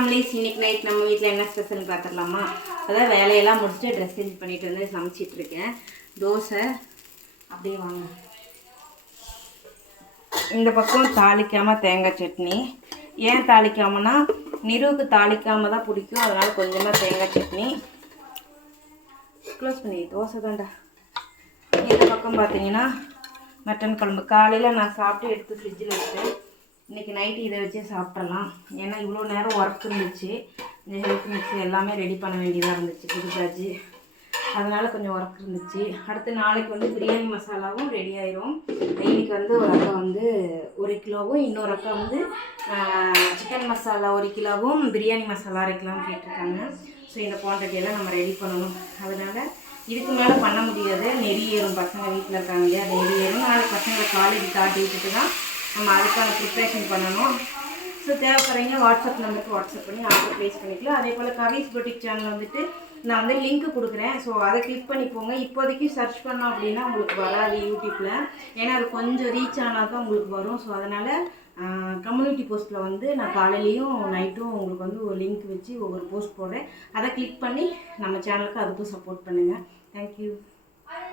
Families, இன்னைக்கு night நம்ம வீட்டில் என்ன ஸ்பெஷல்னு பார்த்துடலாமா? அதான் வேலையெல்லாம் முடிச்சுட்டு ட்ரெஸ் சேஞ்ச் பண்ணிட்டு வந்து சமைச்சிட்ருக்கேன். தோசை அப்படியே வாங்க. இந்த பக்கம் தாளிக்காமல் தேங்காய் சட்னி. ஏன் தாளிக்காமன்னா நிறுவுக்கு தாளிக்காமல் தான் பிடிக்கும், அதனால் கொஞ்சமாக தேங்காய் சட்னி. க்ளோஸ் பண்ணி தோசை தான்டா. இந்த பக்கம் பார்த்தீங்கன்னா மட்டன் குழம்பு. காலையில் நான் சாப்பிட்டு எடுத்து ஃப்ரிட்ஜில் வச்சேன். இன்றைக்கி நைட்டு இதை வச்சே சாப்பிட்றலாம். ஏன்னா இவ்வளோ நேரம் ஒர்க் இருந்துச்சு. இந்த ஹெல்த் மிக்ஸ் எல்லாமே ரெடி பண்ண வேண்டியதாக இருந்துச்சு, புதுசாச்சு. அதனால் கொஞ்சம் ஒர்க் இருந்துச்சு. அடுத்து நாளைக்கு வந்து பிரியாணி மசாலாவும் ரெடி ஆயிரும். இன்றைக்கி வந்து ஒரு அக்கா வந்து 1 கிலோவும், இன்னொரு அக்கா வந்து சிக்கன் மசாலா 1 கிலோவும், பிரியாணி மசாலா 1/2 கிலோவும் கேட்டிருக்காங்க. ஸோ இந்த குவான்டிட்டியெல்லாம் நம்ம ரெடி பண்ணணும். அதனால் இதுக்கு மேலே பண்ண முடியாது. நெறி ஏறும். பசங்க வீட்டில் இருக்காங்க இல்லையா, நெறி ஏறும். நாளைக்கு பசங்களை காலேஜ் தாட்டி விட்டுட்டு தான் நம்ம அதுக்கான ப்ரிப்ரேஷன் பண்ணணும். ஸோ தேவைப்படுறீங்க வாட்ஸ்அப் நம்பருக்கு வாட்ஸ்அப் பண்ணி ஆர்டர் ப்ளேஸ் பண்ணிக்கலாம். அதே போல் கவிஸ் பொட்டிக் சேனல் வந்துட்டு நான் வந்து லிங்க் கொடுக்குறேன். ஸோ அதை கிளிக் பண்ணி போங்க. இப்போதைக்கு சர்ச் பண்ணோம் அப்படின்னா உங்களுக்கு வராது யூடியூப்பில். ஏன்னா அது கொஞ்சம் ரீச் ஆனால் தான் உங்களுக்கு வரும். ஸோ அதனால் கம்யூனிட்டி போஸ்ட்டில் வந்து நான் காலையிலையும் நைட்டும் உங்களுக்கு வந்து ஒரு லிங்க் வச்சு ஒவ்வொரு போஸ்ட் போடுறேன். அதை கிளிக் பண்ணி நம்ம சேனலுக்கு அதுக்கும் சப்போர்ட் பண்ணுங்கள். தேங்க்யூ.